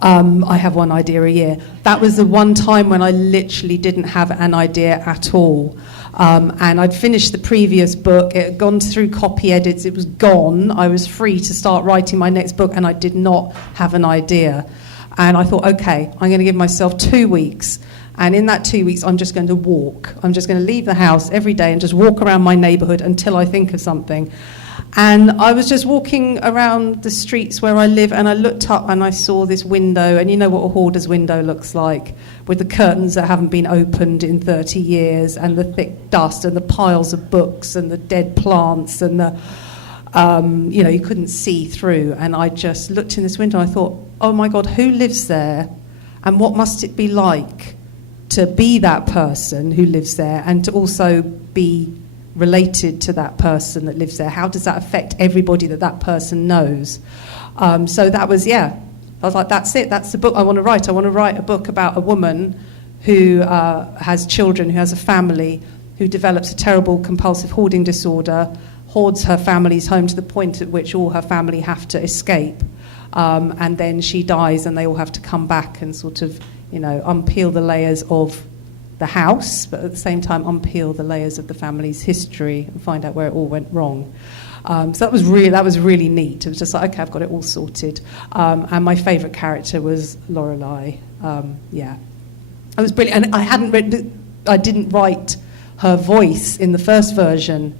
I have one idea a year. That was the one time when I literally didn't have an idea at all. And I'd finished the previous book, it had gone through copy edits, it was gone. I was free to start writing my next book and I did not have an idea. And I thought, okay, I'm going to give myself 2 weeks. And in that 2 weeks, I'm just going to walk. I'm just going to leave the house every day and just walk around my neighbourhood until I think of something. And I was just walking around the streets where I live, and I looked up and I saw this window. And you know what a hoarder's window looks like, with the curtains that haven't been opened in 30 years, and the thick dust, and the piles of books, and the dead plants, and the... you couldn't see through, and I just looked in this window and I thought, oh my God, who lives there, and what must it be like to be that person who lives there and to also be related to that person that lives there? How does that affect everybody that person knows? So that was, I was like, that's it, that's the book I want to write. I want to write a book about a woman who has children, who has a family, who develops a terrible compulsive hoarding disorder, hoards her family's home to the point at which all her family have to escape. And then she dies and they all have to come back and sort of, unpeel the layers of the house, but at the same time unpeel the layers of the family's history and find out where it all went wrong. So that was really neat. It was just like, okay, I've got it all sorted. And my favourite character was Lorelei. It was brilliant. And I didn't write her voice in the first version.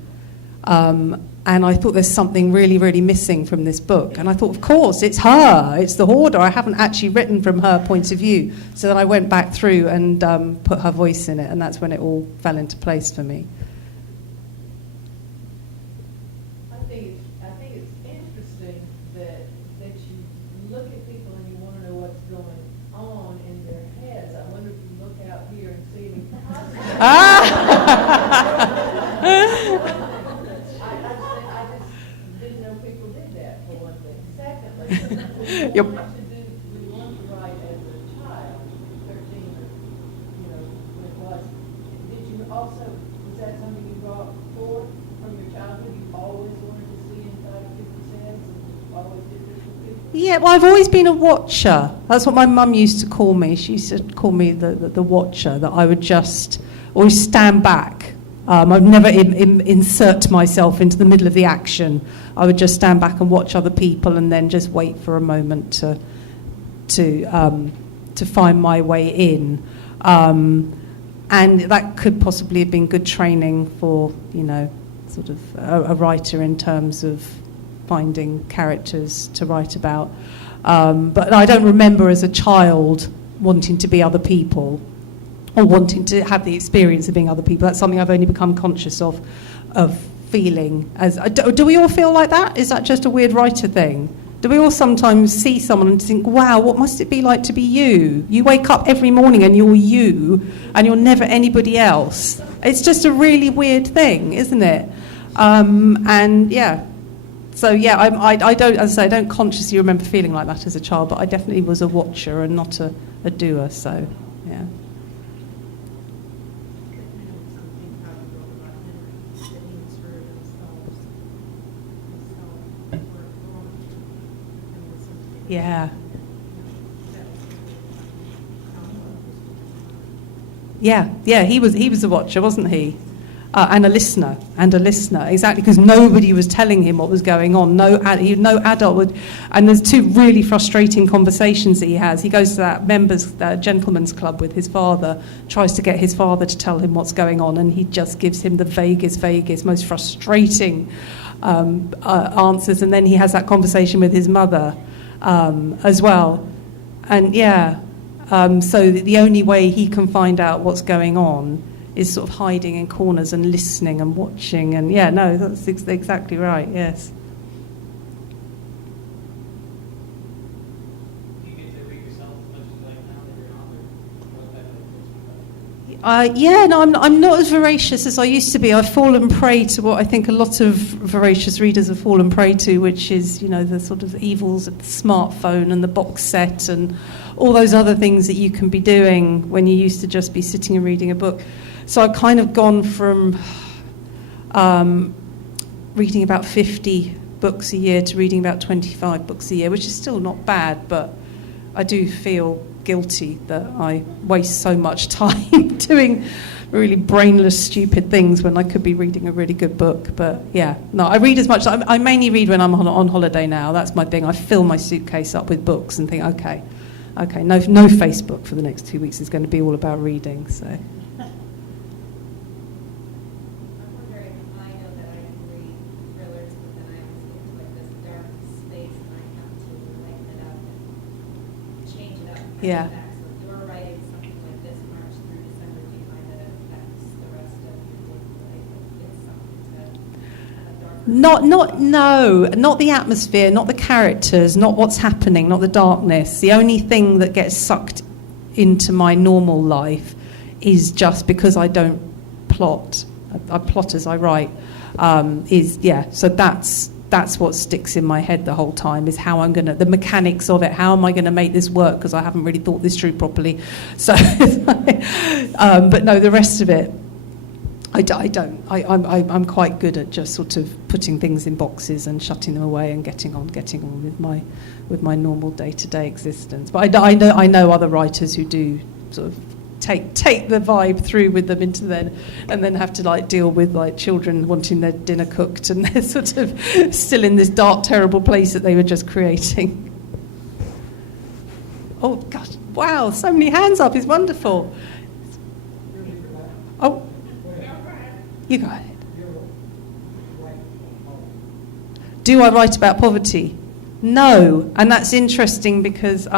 And I thought there's something really, really missing from this book. And I thought, of course, it's her. It's the hoarder. I haven't actually written from her point of view. So then I went back through and put her voice in it, and that's when it all fell into place for me. I think it's interesting that you look at people and you want to know what's going on in their heads. I wonder if you look out here and see any positive. Yep. We wanted to write as a child, 13 or, when it was. Did you also, was that something you brought forward from your childhood? You always wanted to see inside people's heads and always did this with people? Yeah, well, I've always been a watcher. That's what my mum used to call me. She used to call me the watcher, that I would just always stand back. I'd never insert myself into the middle of the action. I would just stand back and watch other people and then just wait for a moment to find my way in. And that could possibly have been good training for, sort of a writer in terms of finding characters to write about. But I don't remember as a child wanting to be other people, or wanting to have the experience of being other people. That's something I've only become conscious of feeling. Do we all feel like that? Is that just a weird writer thing? Do we all sometimes see someone and think, wow, what must it be like to be you? You wake up every morning and you're you, and you're never anybody else. It's just a really weird thing, isn't it? I don't, as I say, I don't consciously remember feeling like that as a child, but I definitely was a watcher and not a doer, so, yeah. Yeah, he was a watcher, wasn't he? And a listener, exactly, because nobody was telling him what was going on. No adult would. And there's two really frustrating conversations that he has. He goes to that gentleman's club with his father, tries to get his father to tell him what's going on, and he just gives him the vaguest, most frustrating answers. And then he has that conversation with his mother as well. And so the only way he can find out what's going on is sort of hiding in corners and listening and watching. And that's exactly right, yes. Do you get to read yourself as much as you like now that you're an author? I'm not as voracious as I used to be. I've fallen prey to what I think a lot of voracious readers have fallen prey to, which is, the sort of evils of the smartphone and the box set and all those other things that you can be doing when you used to just be sitting and reading a book. So I've kind of gone from reading about 50 books a year to reading about 25 books a year, which is still not bad, but I do feel guilty that I waste so much time doing really brainless, stupid things when I could be reading a really good book. But I read as much. I mainly read when I'm on holiday now. That's my thing. I fill my suitcase up with books and think, okay, no Facebook for the next 2 weeks is going to be all about reading. So. I'm wondering, I know that I can read thrillers, but then I always get to like this dark space and I have to lighten it up and change it up. Yeah. So if you're writing something like this March through December, do you find that it affects the rest of your daily life? It's something to have a darker Not the atmosphere, not the characters, not what's happening, not the darkness. The only thing that gets sucked into my normal life is just because I don't plot. I plot as I write. So that's what sticks in my head the whole time, is how I'm the mechanics of it. How am I going to make this work? Because I haven't really thought this through properly. So, but no, the rest of it, I don't. I'm quite good at just sort of putting things in boxes and shutting them away and getting on with my normal day-to-day existence. But I know other writers who do sort of take the vibe through with them into then, and then have to deal with children wanting their dinner cooked, and they're sort of still in this dark, terrible place that they were just creating. Oh gosh! Wow! So many hands up is wonderful. Oh, you go ahead. Do I write about poverty? No, and that's interesting because.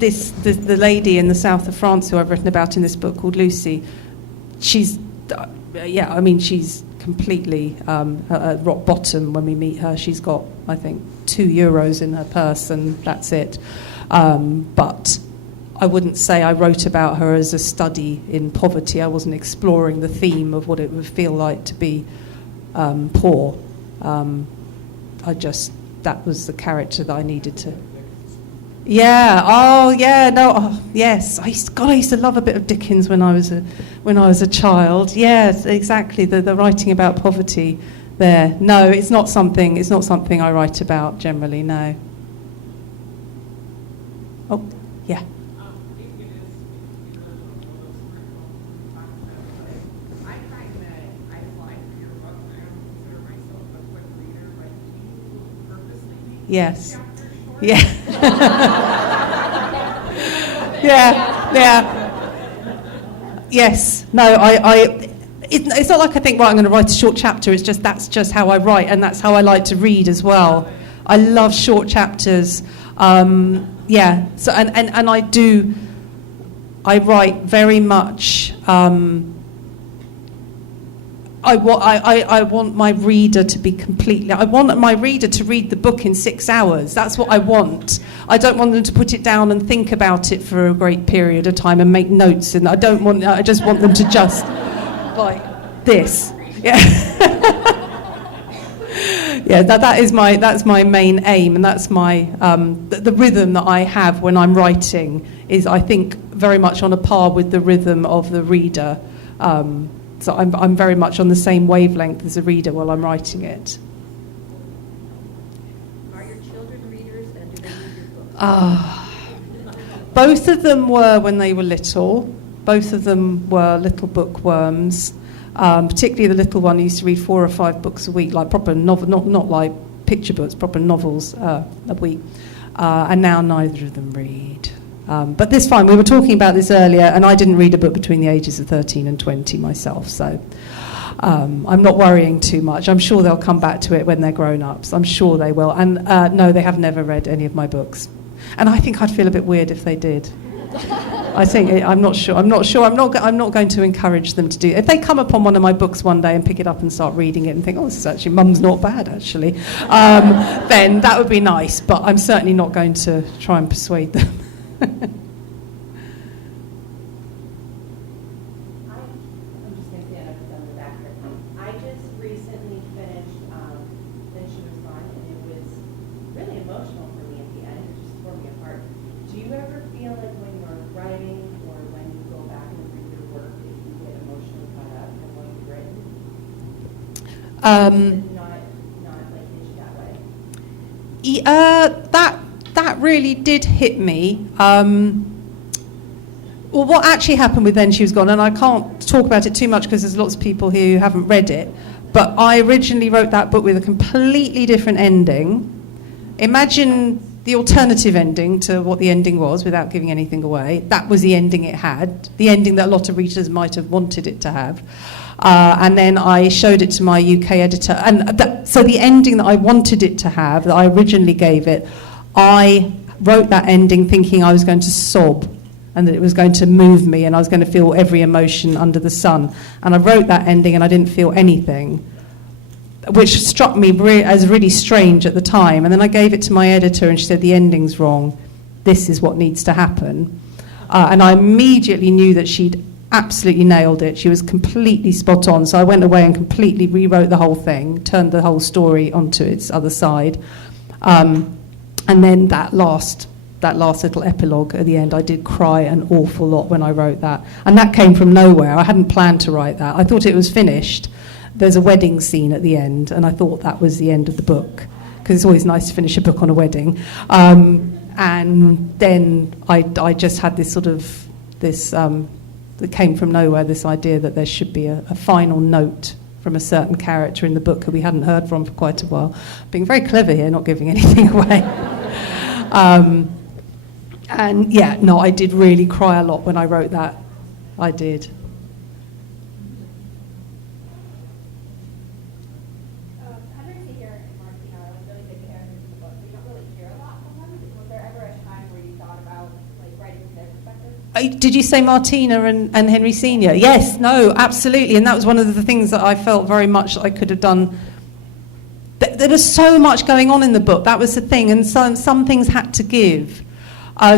The lady in the south of France who I've written about in this book called Lucy, she's completely at rock bottom when we meet her. She's got, I think, €2 in her purse and that's it. But I wouldn't say I wrote about her as a study in poverty. I wasn't exploring the theme of what it would feel like to be poor. That was the character that I needed to... Yeah. Oh, yeah. No. Oh, yes. I used to love a bit of Dickens when I was a child. Yes, exactly. The writing about poverty. There. No, it's not something I write about generally. No. Oh, yeah. I find that I fly through your books. I don't consider myself a quick reader, but do you purposely make Yes. chapters short? Yeah. Yeah. Yes. No, it's not like I think, right, I'm going to write a short chapter. It's just that's just how I write, and that's how I like to read as well. I love short chapters. So and I write very much. I want my reader to be completely... I want my reader to read the book in 6 hours. That's what I want. I don't want them to put it down and think about it for a great period of time and make notes. And I just want them to just, like, this. Yeah. Yeah, that's my main aim, and that's my... the rhythm that I have when I'm writing is, I think, very much on a par with the rhythm of the reader. So I'm very much on the same wavelength as a reader while I'm writing it. Are your children readers, and do they read your books? Both of them were when they were little, Both of them were little bookworms. Particularly the little one who used to read 4 or 5 books a week, like proper novel, not like picture books, proper novels a week. And now neither of them read. But this fine. We were talking about this earlier, and I didn't read a book between the ages of 13 and 20 myself, so I'm not worrying too much. I'm sure they'll come back to it when they're grown-ups. I'm sure they will. And no, they have never read any of my books. And I think I'd feel a bit weird if they did. I'm not sure. I'm not going to encourage them to do it. If they come upon one of my books one day and pick it up and start reading it and think, oh, this is actually, Mum's not bad, actually, then that would be nice. But I'm certainly not going to try and persuade them. I'm just going to stand up and on the back here. I just recently finished Finishing Fun, and it was really emotional for me at the end. It just tore me apart. Do you ever feel like when you're writing or when you go back and read your work that you get emotionally caught up in what you've written? Not like hit you that way? That really did hit me. Well, what actually happened with Then She Was Gone, and I can't talk about it too much because there's lots of people here who haven't read it, but I originally wrote that book with a completely different ending. Imagine the alternative ending to what the ending was, without giving anything away. That was the ending it had, the ending that a lot of readers might have wanted it to have. And then I showed it to my UK editor. And so the ending that I wanted it to have, that I originally gave it, I wrote that ending thinking I was going to sob and that it was going to move me and I was going to feel every emotion under the sun. And I wrote that ending and I didn't feel anything, which struck me as really strange at the time. And then I gave it to my editor and she said, the ending's wrong. This is what needs to happen. And I immediately knew that she'd absolutely nailed it. She was completely spot on. So I went away and completely rewrote the whole thing, turned the whole story onto its other side. And then that last little epilogue at the end, I did cry an awful lot when I wrote that. And that came from nowhere. I hadn't planned to write that. I thought it was finished. There's a wedding scene at the end, and I thought that was the end of the book, because it's always nice to finish a book on a wedding. And then I just had this that came from nowhere, this idea that there should be a final note from a certain character in the book who we hadn't heard from for quite a while. Being very clever here, not giving anything away. And yeah, no, I did really cry a lot when I wrote that. I did. Henry Senior and Martina are really big characters in the book, but you don't really hear a lot from them. Was there ever a time where you thought about writing from their perspective? Did you say Martina and Henry Senior? Yes, no, absolutely. And that was one of the things that I felt very much that I could have done. There was so much going on in the book. That was the thing. And some things had to give.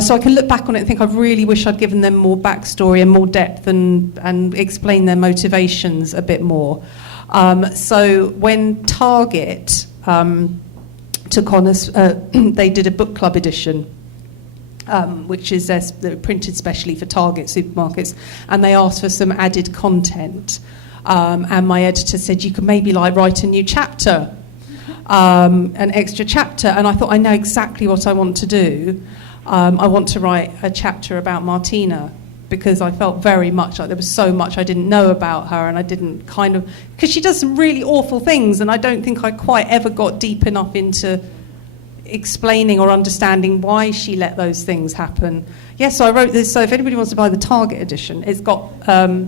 So I can look back on it and think I really wish I'd given them more backstory and more depth and explain their motivations a bit more. So when Target took on us, they did a book club edition, which is printed specially for Target supermarkets, and they asked for some added content. And my editor said, you could maybe write a new chapter, an extra chapter. And I thought, I know exactly what I want to do. I want to write a chapter about Martina, because I felt very much like there was so much I didn't know about her, and I didn't because she does some really awful things, and I don't think I quite ever got deep enough into explaining or understanding why she let those things happen. Yes, so I wrote this, so if anybody wants to buy the Target edition, it's got a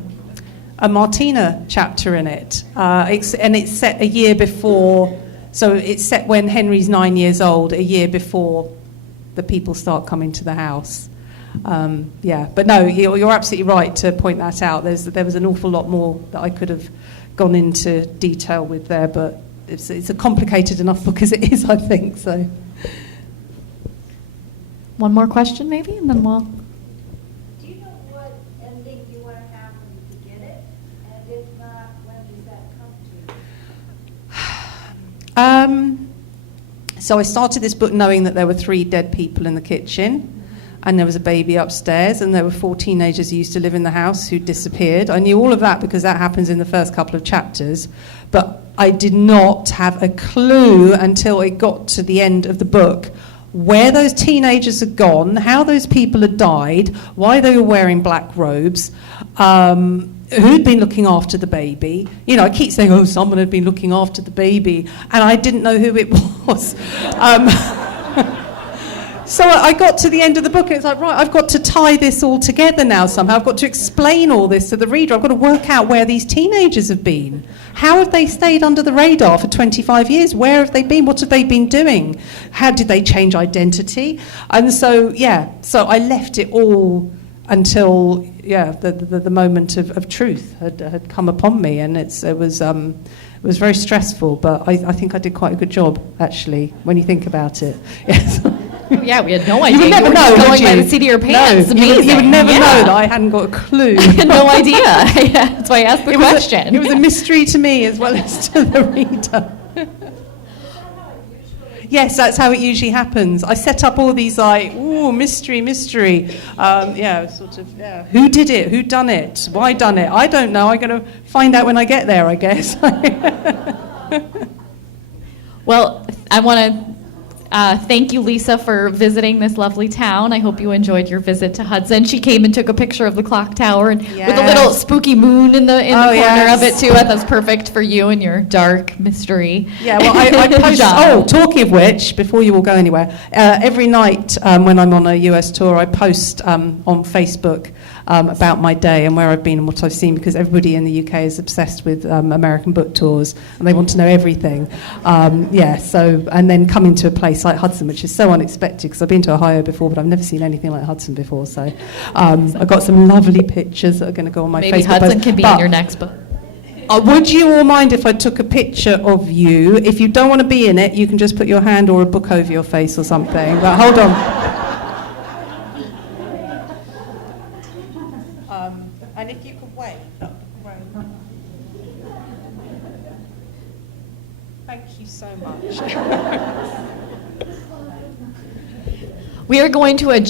Martina chapter in it, and it's set a year before, so it's set when Henry's 9 years old, a year before the people start coming to the house. But no, you're absolutely right to point that out. There was an awful lot more that I could have gone into detail with there, but it's a complicated enough book as it is, I think. So, One more question, maybe, and then we'll. Do you know what ending you want to have when you get it? And if not, when does that come to? So I started this book knowing that there were 3 dead people in the kitchen, and there was a baby upstairs, and there were 4 teenagers who used to live in the house who disappeared. I knew all of that because that happens in the first couple of chapters, but I did not have a clue until it got to the end of the book where those teenagers had gone, how those people had died, why they were wearing black robes, who'd been looking after the baby. You know, I keep saying, oh, someone had been looking after the baby, and I didn't know who it was. So I got to the end of the book, and it's like, right, I've got to tie this all together now somehow. I've got to explain all this to the reader. I've got to work out where these teenagers have been. How have they stayed under the radar for 25 years? Where have they been? What have they been doing? How did they change identity? And so, so I left it all until, the moment of truth had come upon me, and it was very stressful, but I think I did quite a good job, actually, when you think about it. Yes. Oh, yeah, we had no idea. You would never were know, just would going by you? the seat of your pants. No, Amazing. you would never Yeah. know that I hadn't got a clue. I had no idea. Yeah, that's why I asked the question. It was a mystery to me as well as to the reader. Yes, that's how it usually happens. I set up all these mystery. Who did it? Who done it? Why done it? I don't know. I'm going to find out when I get there, I guess. Well, I want to thank you, Lisa, for visiting this lovely town. I hope you enjoyed your visit to Hudson. She came and took a picture of the clock tower and with a little spooky moon in the corner of it, too. I thought it was perfect for you and your dark mystery. Yeah, well, I post... genre. Talking of which, before you all go anywhere, every night when I'm on a US tour, I post on Facebook about my day and where I've been and what I've seen, because everybody in the UK is obsessed with American book tours and they want to know everything. And then coming to a place like Hudson, which is so unexpected, because I've been to Ohio before, but I've never seen anything like Hudson before. So I've got some lovely pictures that are going to go on my Maybe Facebook Hudson post. can be But in your next book. would you all mind if I took a picture of you? If you don't want to be in it, you can just put your hand or a book over your face or something. But hold on. And if you could wait, that would be great. Thank you so much. We are going to